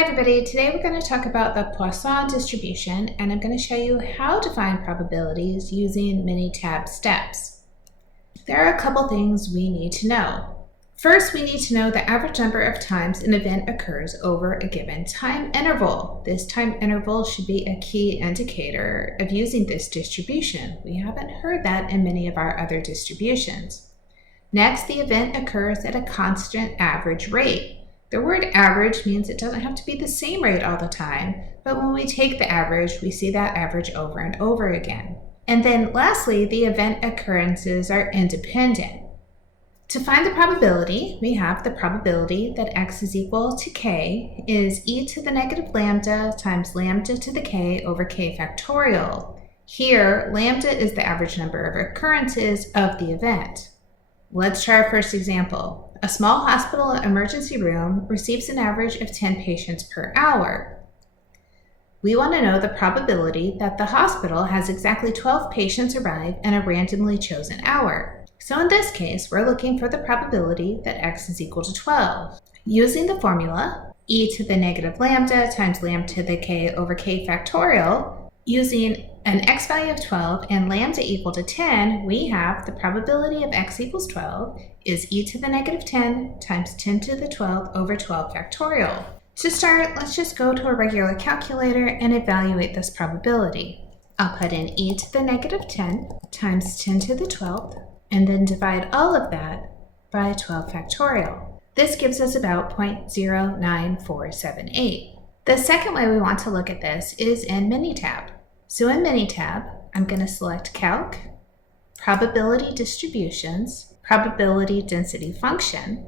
Hi everybody, today we're going to talk about the Poisson distribution and I'm going to show you how to find probabilities using Minitab steps. There are a couple things we need to know. First, we need to know the average number of times an event occurs over a given time interval. This time interval should be a key indicator of using this distribution. We haven't heard that in many of our other distributions. Next, the event occurs at a constant average rate. The word average means it doesn't have to be the same rate all the time, but when we take the average, we see that average over and over again. And then lastly, the event occurrences are independent. To find the probability, we have the probability that x is equal to k is e to the negative lambda times lambda to the k over k factorial. Here, lambda is the average number of occurrences of the event. Let's try our first example. A small hospital emergency room receives an average of 10 patients per hour. We want to know the probability that the hospital has exactly 12 patients arrive in a randomly chosen hour. So in this case, we're looking for the probability that x is equal to 12. Using the formula, e to the negative lambda times lambda to the k over k factorial, using an x value of 12 and lambda equal to 10, we have the probability of x equals 12 is e to the negative 10 times 10 to the 12 over 12 factorial. To start, let's just go to a regular calculator and evaluate this probability. I'll put in e to the negative 10 times 10 to the 12th and then divide all of that by 12 factorial. This gives us about 0.09478. The second way we want to look at this is in Minitab. So in Minitab, I'm going to select Calc, Probability Distributions, Probability Density Function.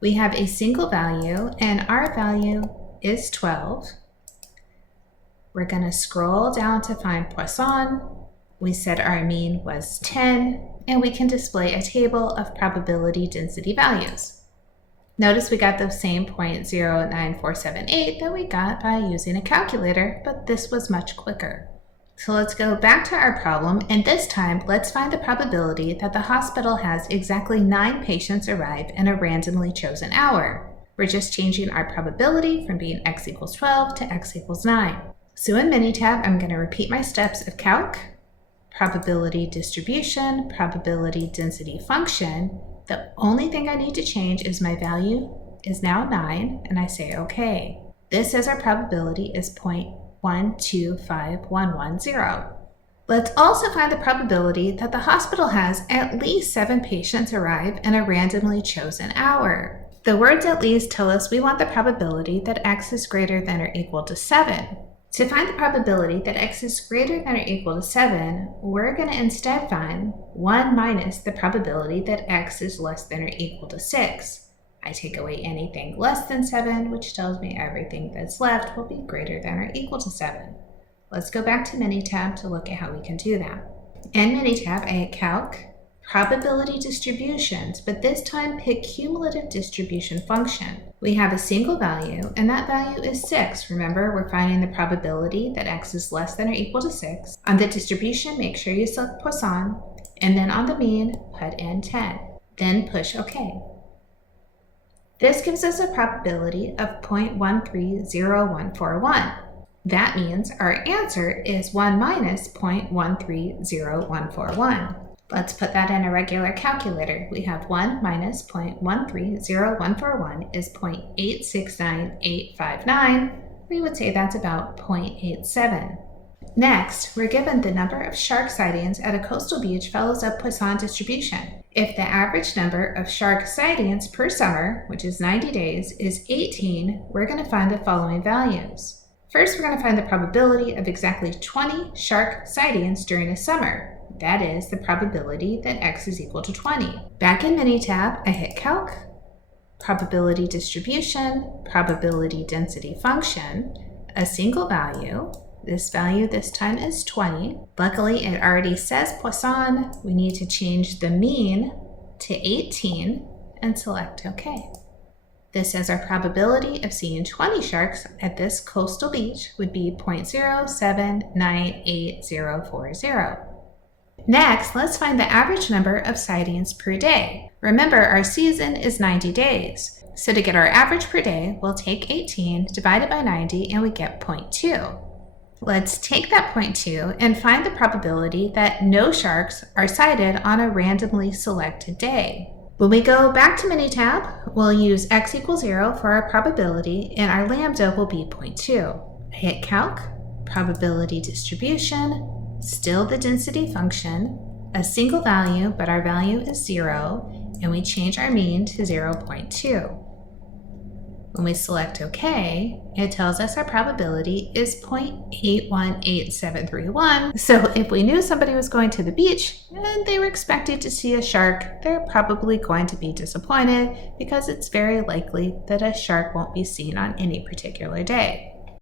We have a single value, and our value is 12. We're going to scroll down to find Poisson. We said our mean was 10, and we can display a table of probability density values. Notice we got the same 0.09478 that we got by using a calculator, but this was much quicker. So let's go back to our problem, and this time let's find the probability that the hospital has exactly 9 patients arrive in a randomly chosen hour. We're just changing our probability from being x equals 12 to x equals 9. So in Minitab, I'm going to repeat my steps of Calc, Probability Distribution, Probability Density Function. The only thing I need to change is my value is now 9, and I say OK. This says our probability is 0.125110. Let's also find the probability that the hospital has at least 7 patients arrive in a randomly chosen hour. The words at least tell us we want the probability that x is greater than or equal to 7. To find the probability that x is greater than or equal to 7, we're going to instead find 1 minus the probability that x is less than or equal to 6. I take away anything less than 7, which tells me everything that's left will be greater than or equal to 7. Let's go back to Minitab to look at how we can do that. In Minitab, I hit Calc, Probability Distributions, but this time pick Cumulative Distribution Function. We have a single value, and that value is 6. Remember, we're finding the probability that x is less than or equal to 6. On the distribution, make sure you select Poisson, and then on the mean, put in 10. Then push OK. This gives us a probability of 0.130141. That means our answer is 1 minus 0.130141. Let's put that in a regular calculator. We have 1 minus 0.130141 is 0.869859. We would say that's about 0.87. Next, we're given the number of shark sightings at a coastal beach follows a Poisson distribution. If the average number of shark sightings per summer, which is 90 days, is 18, we're going to find the following values. First, we're going to find the probability of exactly 20 shark sightings during a summer. That is the probability that x is equal to 20. Back in Minitab, I hit Calc, Probability Distribution, Probability Density Function, a single value. This value this time is 20. Luckily, it already says Poisson. We need to change the mean to 18 and select OK. This says our probability of seeing 20 sharks at this coastal beach would be 0.0798040. Next, let's find the average number of sightings per day. Remember, our season is 90 days. So to get our average per day, we'll take 18 divided by 90 and we get 0.2. Let's take that 0.2 and find the probability that no sharks are sighted on a randomly selected day. When we go back to Minitab, we'll use x equals 0 for our probability and our lambda will be 0.2. Hit calc, probability distribution, still the density function, a single value, but our value is 0, and we change our mean to 0.2. When we select OK, it tells us our probability is 0.818731. So if we knew somebody was going to the beach and they were expected to see a shark, they're probably going to be disappointed because it's very likely that a shark won't be seen on any particular day.